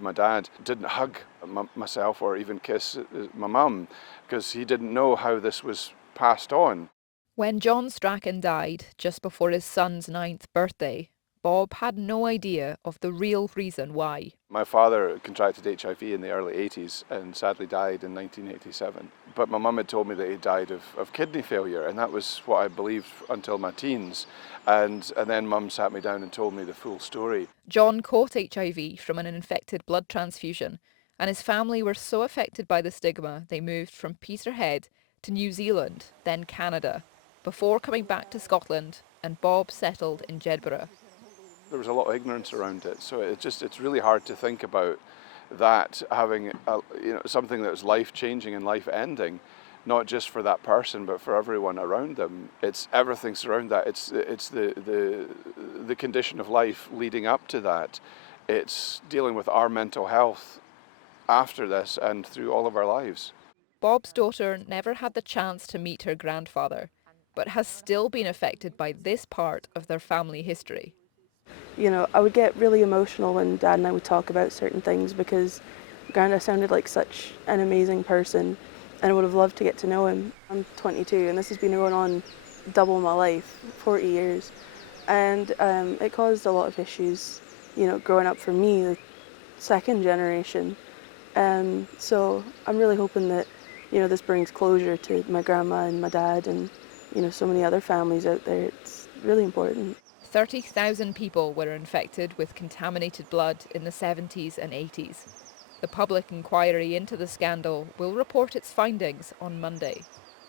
My dad didn't hug myself or even kiss my mum because he didn't know how this was passed on. When John Strachan died just before his son's 9th birthday, Bob had no idea of the real reason why. My father contracted HIV in the early 80s and sadly died in 1987. But my mum had told me that he died of kidney failure, and that was what I believed until my teens. And then mum sat me down and told me the full story. John caught HIV from an infected blood transfusion, and his family were so affected by the stigma they moved from Peterhead to New Zealand, then Canada, before coming back to Scotland, and Bob settled in Jedburgh. There was a lot of ignorance around it, so it's really hard to think about that having something that was life-changing and life-ending, not just for that person but for everyone around them. It's everything around that. It's the condition of life leading up to that. It's dealing with our mental health after this and through all of our lives. Bob's daughter never had the chance to meet her grandfather, but has still been affected by this part of their family history. You know, I would get really emotional when Dad and I would talk about certain things because Granda sounded like such an amazing person and I would have loved to get to know him. I'm 22 and this has been going on double my life, 40 years. And it caused a lot of issues, you know, growing up for me, the second generation. So I'm really hoping that, you know, this brings closure to my grandma and my dad and, you know, so many other families out there. It's really important. 30,000 people were infected with contaminated blood in the 70s and 80s. The public inquiry into the scandal will report its findings on Monday.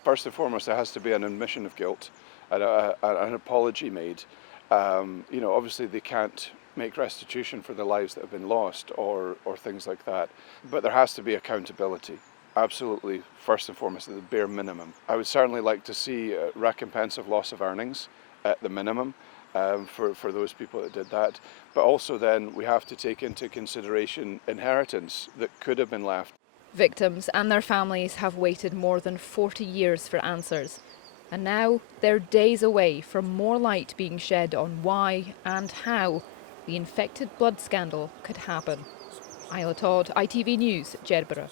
First and foremost, there has to be an admission of guilt and an apology made. Obviously they can't make restitution for the lives that have been lost or things like that, but there has to be accountability. Absolutely, first and foremost, at the bare minimum. I would certainly like to see a recompense of loss of earnings at the minimum. For those people that did that. But also then we have to take into consideration inheritance that could have been left. Victims and their families have waited more than 40 years for answers. And now they're days away from more light being shed on why and how the infected blood scandal could happen. Isla Todd, ITV News, Jedburgh.